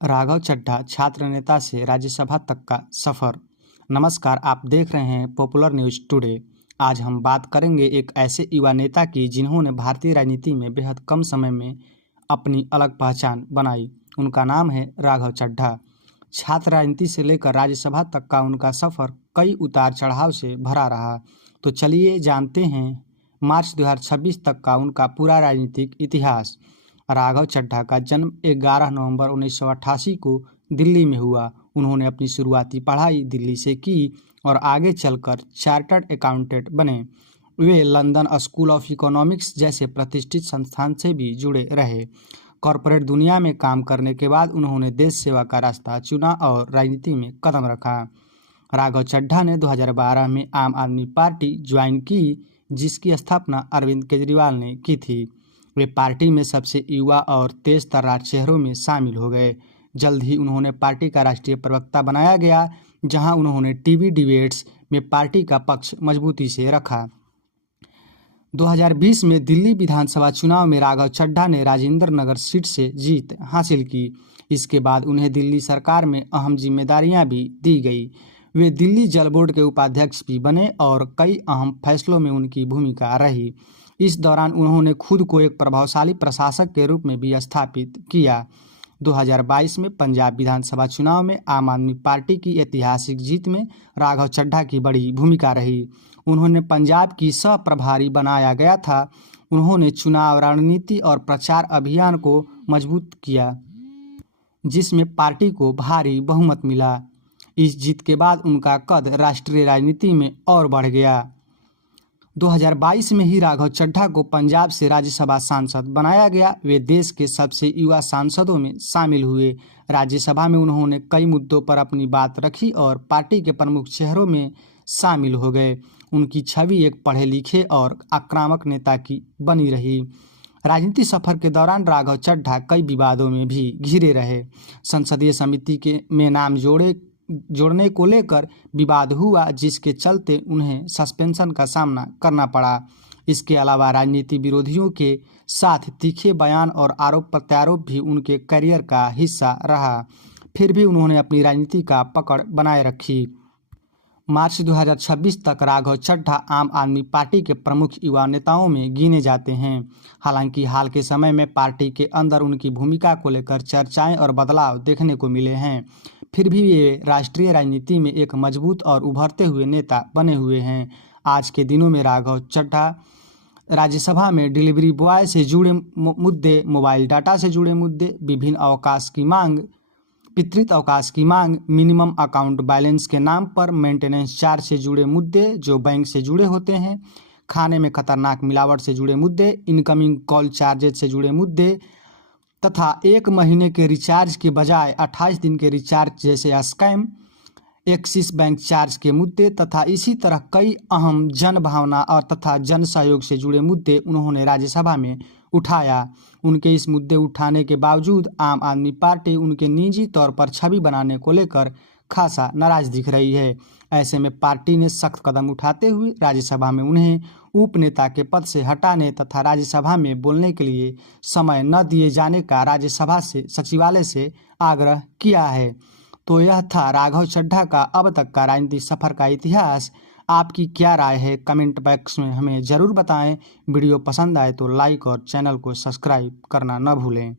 राघव चड्ढा छात्र नेता से राज्यसभा तक का सफर। नमस्कार, आप देख रहे हैं पॉपुलर न्यूज़ टुडे। आज हम बात करेंगे एक ऐसे युवा नेता की जिन्होंने भारतीय राजनीति में बेहद कम समय में अपनी अलग पहचान बनाई। उनका नाम है राघव चड्ढा। छात्र राजनीति से लेकर राज्यसभा तक का उनका सफर कई उतार चढ़ाव से भरा रहा। तो चलिए जानते हैं मार्च 2026 तक का उनका पूरा राजनीतिक इतिहास। राघव चड्ढा का जन्म 11 नवंबर 1988 को दिल्ली में हुआ। उन्होंने अपनी शुरुआती पढ़ाई दिल्ली से की और आगे चलकर चार्टर्ड अकाउंटेंट बने। वे लंदन स्कूल ऑफ इकोनॉमिक्स जैसे प्रतिष्ठित संस्थान से भी जुड़े रहे। कॉरपोरेट दुनिया में काम करने के बाद उन्होंने देश सेवा का रास्ता चुना और राजनीति में कदम रखा। राघव चड्ढा ने 2012 में आम आदमी पार्टी ज्वाइन की, जिसकी स्थापना अरविंद केजरीवाल ने की थी। वे पार्टी में सबसे युवा और तेज तर्रार चेहरों में शामिल हो गए। जल्द ही उन्होंने पार्टी का राष्ट्रीय प्रवक्ता बनाया गया, जहां उन्होंने टीवी डिबेट्स में पार्टी का पक्ष मजबूती से रखा। 2020 में दिल्ली विधानसभा चुनाव में राघव चड्ढा ने राजेंद्र नगर सीट से जीत हासिल की। इसके बाद उन्हें दिल्ली सरकार में अहम जिम्मेदारियां भी दी गई। वे दिल्ली जल बोर्ड के उपाध्यक्ष भी बने और कई अहम फैसलों में उनकी भूमिका रही। इस दौरान उन्होंने खुद को एक प्रभावशाली प्रशासक के रूप में भी स्थापित किया। 2022 में पंजाब विधानसभा चुनाव में आम आदमी पार्टी की ऐतिहासिक जीत में राघव चड्ढा की बड़ी भूमिका रही। उन्होंने पंजाब की सह प्रभारी बनाया गया था। उन्होंने चुनाव रणनीति और प्रचार अभियान को मजबूत किया, जिसमें पार्टी को भारी बहुमत मिला। इस जीत के बाद उनका कद राष्ट्रीय राजनीति में और बढ़ गया। 2022 में ही राघव चड्ढा को पंजाब से राज्यसभा सांसद बनाया गया। वे देश के सबसे युवा सांसदों में शामिल हुए। राज्यसभा में उन्होंने कई मुद्दों पर अपनी बात रखी और पार्टी के प्रमुख चेहरों में शामिल हो गए। उनकी छवि एक पढ़े लिखे और आक्रामक नेता की बनी रही। राजनीति सफर के दौरान राघव चड्ढा कई विवादों में भी घिरे रहे। संसदीय समिति में नाम जोड़ने को लेकर विवाद हुआ, जिसके चलते उन्हें सस्पेंशन का सामना करना पड़ा। इसके अलावा राजनीति विरोधियों के साथ तीखे बयान और आरोप प्रत्यारोप भी उनके करियर का हिस्सा रहा। फिर भी उन्होंने अपनी राजनीति का पकड़ बनाए रखी। मार्च 2026 तक राघव चड्ढा आम आदमी पार्टी के प्रमुख युवा नेताओं में गिने जाते हैं। हालांकि हाल के समय में पार्टी के अंदर उनकी भूमिका को लेकर चर्चाएं और बदलाव देखने को मिले हैं। फिर भी वे राष्ट्रीय राजनीति में एक मजबूत और उभरते हुए नेता बने हुए हैं। आज के दिनों में राघव चड्ढा राज्यसभा में डिलीवरी बॉय से जुड़े मुद्दे, मोबाइल डाटा से जुड़े मुद्दे, विभिन्न अवकाश की मांग, पितृत्व अवकाश की मांग, मिनिमम अकाउंट बैलेंस के नाम पर मेंटेनेंस चार्ज से जुड़े मुद्दे जो बैंक से जुड़े होते हैं, खाने में खतरनाक मिलावट से जुड़े मुद्दे, इनकमिंग कॉल चार्जेस से जुड़े मुद्दे तथा 1 महीने के रिचार्ज के बजाय 28 दिन के रिचार्ज जैसे स्कैम, एक्सिस बैंक चार्ज के मुद्दे तथा इसी तरह कई अहम जन भावना और तथा जन सहयोग से जुड़े मुद्दे उन्होंने राज्यसभा में उठाया। उनके इस मुद्दे उठाने के बावजूद आम आदमी पार्टी उनके निजी तौर पर छवि बनाने को लेकर खासा नाराज दिख रही है। ऐसे में पार्टी ने सख्त कदम उठाते हुए राज्यसभा में उन्हें उपनेता के पद से हटाने तथा राज्यसभा में बोलने के लिए समय न दिए जाने का राज्यसभा से सचिवालय से आग्रह किया है। तो यह था राघव चड्ढा का अब तक का राजनीतिक सफर का इतिहास। आपकी क्या राय है कमेंट बॉक्स में हमें ज़रूर बताएं। वीडियो पसंद आए तो लाइक और चैनल को सब्सक्राइब करना न भूलें।